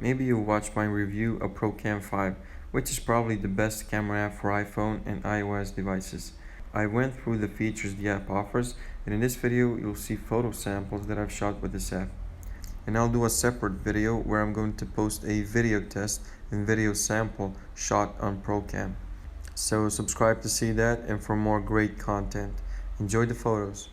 Maybe you'll watch my review of ProCam 5, which is probably the best camera app for iPhone and iOS devices. I went through the features the app offers, and in this video you'll see photo samples that I've shot with this app. And I'll do a separate video where I'm going to post a video test and video sample shot on ProCam. So subscribe to see that and for more great content. Enjoy the photos.